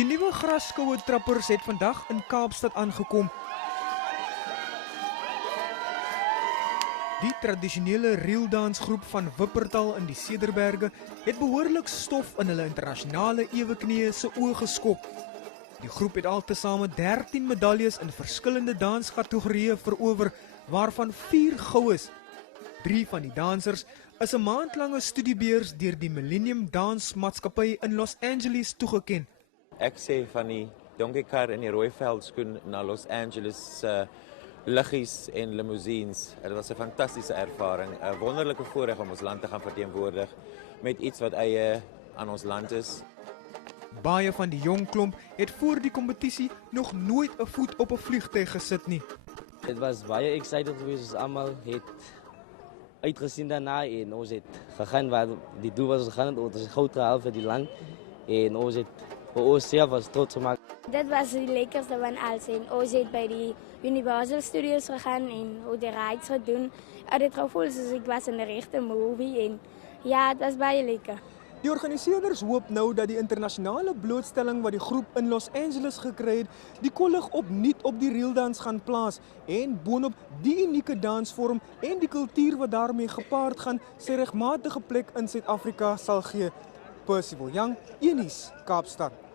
Die nuwe graskoue trappers het vandag in Kaapstad aangekom. Die tradisionele reeldansgroep van Wuppertal in die Cederberge het behoorlik stof in hulle internasionale eweknieë se oë geskop. Die groep het altesaame 13 medaljes in verskillende danskategorieë verower, waarvan 4 goues. 3 van die dansers is 'n maandlange studiebeurs deur die Millennium Dansmaatskappy in Los Angeles toegeken. Ek sê van die donkiekar in die rooi veldskoen na Los Angeles liggies en limousines. Dit was 'n fantastiese ervaring, 'n wonderlike voorreg om ons land te gaan verteenwoordig met iets wat eie aan ons land is. Baie van die jong klomp het voor die kompetisie nog nooit 'n voet op 'n vliegtuig gesit nie. Dit was baie excited geweest, ons almal het uitgesien daarna en ons het gegaan waar die doel was, ons gaan het ons goud gehaal vir die land en ons het vir onsself was trots gemaak. Dit was die lekkerste van alles en ons het by die Universal Studios gegaan en hoe die rides gedoen. Het het gevoel soos ek was in 'n regte movie en ja, dit was baie lekker. Die organiseerders hoop nou dat die internasionale blootstelling wat die groep in Los Angeles gekry het, die kollig opnuut op die reeldans gaan plaas en boonop die unieke dansvorm en die kultuur wat daarmee gepaard gaan sy regmatige plek in Suid-Afrika sal gee. Percival Young, Unies, Kaapstad.